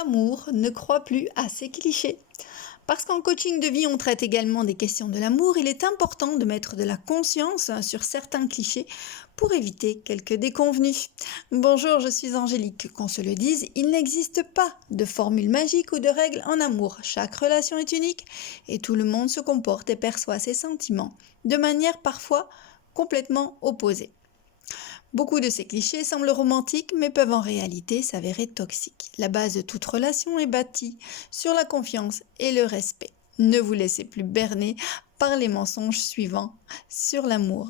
amour, ne crois plus à ces clichés. Parce qu'en coaching de vie, on traite également des questions de l'amour, il est important de mettre de la conscience sur certains clichés pour éviter quelques déconvenus. Bonjour, je suis Angélique. Qu'on se le dise, il n'existe pas de formule magique ou de règle en amour. Chaque relation est unique et tout le monde se comporte et perçoit ses sentiments de manière parfois complètement opposée. Beaucoup de ces clichés semblent romantiques mais peuvent en réalité s'avérer toxiques. La base de toute relation est bâtie sur la confiance et le respect. Ne vous laissez plus berner par les mensonges suivants sur l'amour.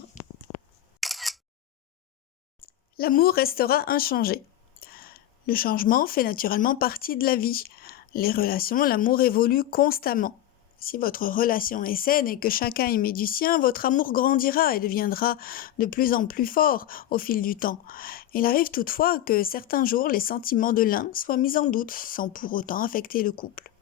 L'amour restera inchangé. Le changement fait naturellement partie de la vie. Les relations, l'amour évolue constamment. Si votre relation est saine et que chacun y met du sien, votre amour grandira et deviendra de plus en plus fort au fil du temps. Il arrive toutefois que certains jours, les sentiments de l'un soient mis en doute sans pour autant affecter le couple.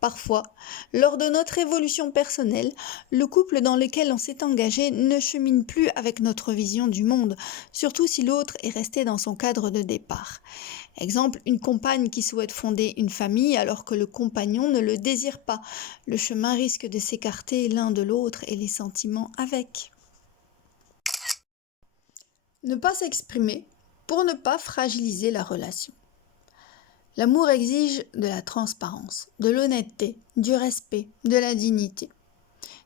Parfois, lors de notre évolution personnelle, le couple dans lequel on s'est engagé ne chemine plus avec notre vision du monde, surtout si l'autre est resté dans son cadre de départ. Exemple, une compagne qui souhaite fonder une famille alors que le compagnon ne le désire pas. Le chemin risque de s'écarter l'un de l'autre et les sentiments avec. Ne pas s'exprimer pour ne pas fragiliser la relation. L'amour exige de la transparence, de l'honnêteté, du respect, de la dignité.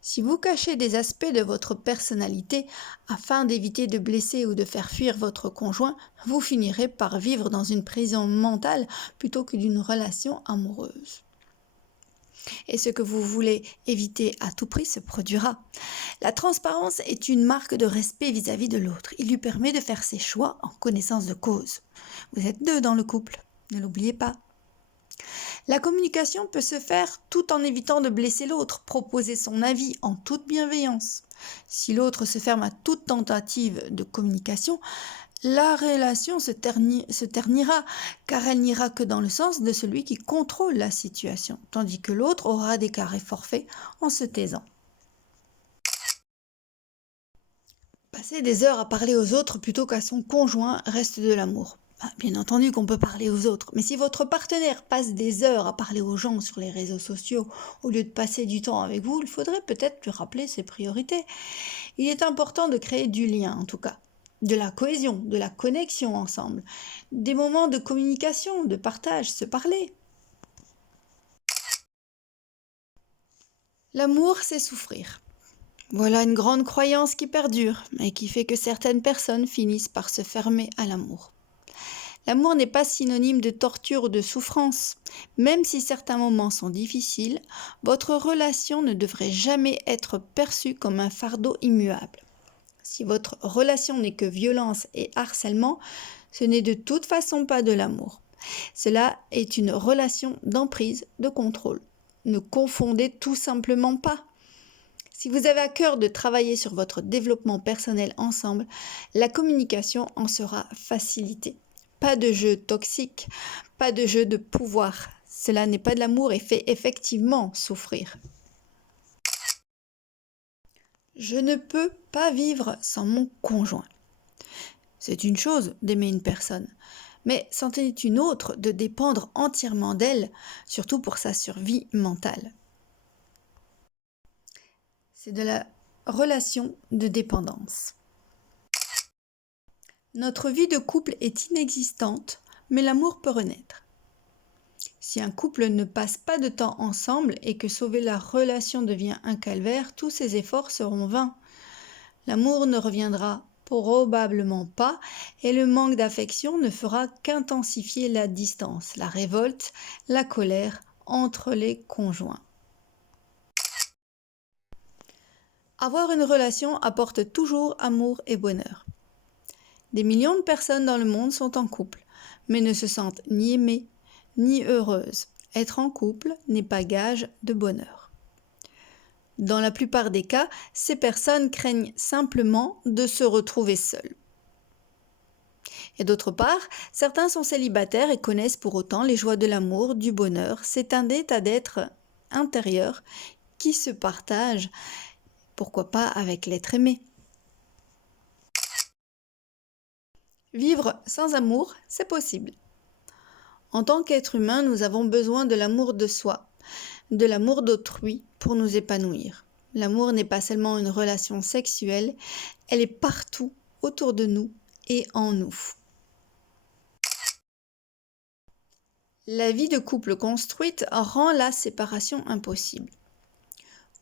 Si vous cachez des aspects de votre personnalité afin d'éviter de blesser ou de faire fuir votre conjoint, vous finirez par vivre dans une prison mentale plutôt que d'une relation amoureuse. Et ce que vous voulez éviter à tout prix se produira. La transparence est une marque de respect vis-à-vis de l'autre. Il lui permet de faire ses choix en connaissance de cause. Vous êtes deux dans le couple, ne l'oubliez pas. La communication peut se faire tout en évitant de blesser l'autre, proposer son avis en toute bienveillance. Si l'autre se ferme à toute tentative de communication, la relation se ternira, car elle n'ira que dans le sens de celui qui contrôle la situation, tandis que l'autre aura déclaré forfait en se taisant. Passer des heures à parler aux autres plutôt qu'à son conjoint reste de l'amour. Bien entendu qu'on peut parler aux autres, mais si votre partenaire passe des heures à parler aux gens sur les réseaux sociaux au lieu de passer du temps avec vous, il faudrait peut-être lui rappeler ses priorités. Il est important de créer du lien en tout cas, de la cohésion, de la connexion ensemble, des moments de communication, de partage, se parler. L'amour, c'est souffrir. Voilà une grande croyance qui perdure et qui fait que certaines personnes finissent par se fermer à l'amour. L'amour n'est pas synonyme de torture ou de souffrance. Même si certains moments sont difficiles, votre relation ne devrait jamais être perçue comme un fardeau immuable. Si votre relation n'est que violence et harcèlement, ce n'est de toute façon pas de l'amour. Cela est une relation d'emprise, de contrôle. Ne confondez tout simplement pas. Si vous avez à cœur de travailler sur votre développement personnel ensemble, la communication en sera facilitée. Pas de jeu toxique, pas de jeu de pouvoir. Cela n'est pas de l'amour et fait effectivement souffrir. Je ne peux pas vivre sans mon conjoint. C'est une chose d'aimer une personne, mais c'en est une autre de dépendre entièrement d'elle, surtout pour sa survie mentale. C'est de la relation de dépendance. Notre vie de couple est inexistante, mais l'amour peut renaître. Si un couple ne passe pas de temps ensemble et que sauver la relation devient un calvaire, tous ses efforts seront vains. L'amour ne reviendra probablement pas et le manque d'affection ne fera qu'intensifier la distance, la révolte, la colère entre les conjoints. Avoir une relation apporte toujours amour et bonheur. Des millions de personnes dans le monde sont en couple, mais ne se sentent ni aimées, ni heureuses. Être en couple n'est pas gage de bonheur. Dans la plupart des cas, ces personnes craignent simplement de se retrouver seules. Et d'autre part, certains sont célibataires et connaissent pour autant les joies de l'amour, du bonheur. C'est un état d'être intérieur qui se partage, pourquoi pas avec l'être aimé. Vivre sans amour, c'est possible. En tant qu'être humain, nous avons besoin de l'amour de soi, de l'amour d'autrui pour nous épanouir. L'amour n'est pas seulement une relation sexuelle, elle est partout autour de nous et en nous. La vie de couple construite rend la séparation impossible.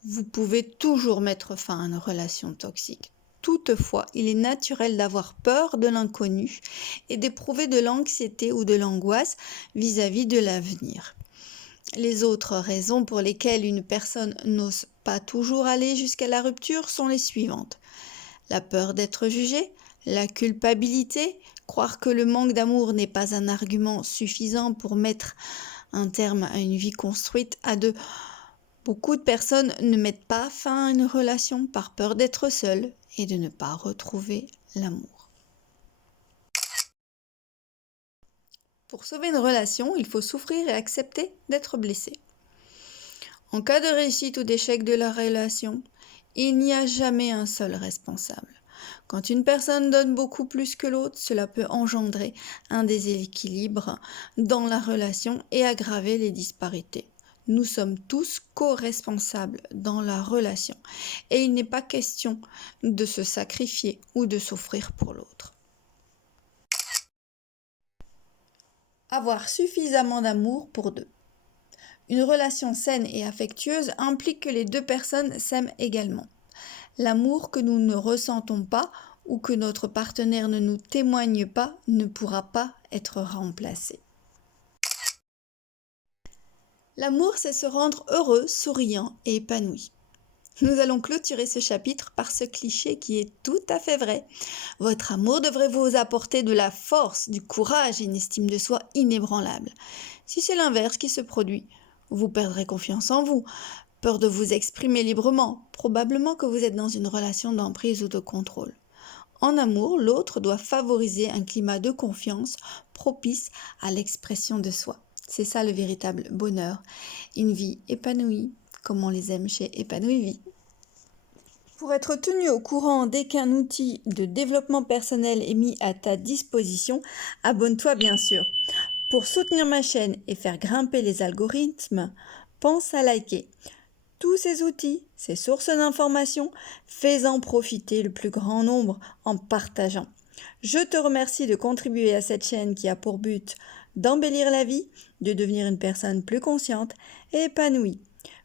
Vous pouvez toujours mettre fin à une relation toxique. Toutefois, il est naturel d'avoir peur de l'inconnu et d'éprouver de l'anxiété ou de l'angoisse vis-à-vis de l'avenir. Les autres raisons pour lesquelles une personne n'ose pas toujours aller jusqu'à la rupture sont les suivantes. La peur d'être jugé, la culpabilité, croire que le manque d'amour n'est pas un argument suffisant pour mettre un terme à une vie construite à deux. Beaucoup de personnes ne mettent pas fin à une relation par peur d'être seules et de ne pas retrouver l'amour. Pour sauver une relation, il faut souffrir et accepter d'être blessé. En cas de réussite ou d'échec de la relation, il n'y a jamais un seul responsable. Quand une personne donne beaucoup plus que l'autre, cela peut engendrer un déséquilibre dans la relation et aggraver les disparités. Nous sommes tous co-responsables dans la relation et il n'est pas question de se sacrifier ou de souffrir pour l'autre. Avoir suffisamment d'amour pour deux. Une relation saine et affectueuse implique que les deux personnes s'aiment également. L'amour que nous ne ressentons pas ou que notre partenaire ne nous témoigne pas ne pourra pas être remplacé. L'amour, c'est se rendre heureux, souriant et épanoui. Nous allons clôturer ce chapitre par ce cliché qui est tout à fait vrai. Votre amour devrait vous apporter de la force, du courage et une estime de soi inébranlable. Si c'est l'inverse qui se produit, vous perdrez confiance en vous, peur de vous exprimer librement, probablement que vous êtes dans une relation d'emprise ou de contrôle. En amour, l'autre doit favoriser un climat de confiance propice à l'expression de soi. C'est ça le véritable bonheur. Une vie épanouie, comme on les aime chez Épanouie Vie. Pour être tenu au courant dès qu'un outil de développement personnel est mis à ta disposition, abonne-toi bien sûr. Pour soutenir ma chaîne et faire grimper les algorithmes, pense à liker. Tous ces outils, ces sources d'informations, fais-en profiter le plus grand nombre en partageant. Je te remercie de contribuer à cette chaîne qui a pour but d'embellir la vie, de devenir une personne plus consciente et épanouie.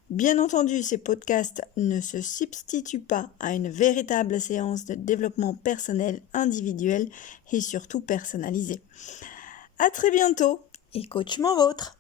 Bien entendu, ces podcasts ne se substituent pas à une véritable séance de développement personnel individuel et surtout personnalisé. À très bientôt et coachement vôtre!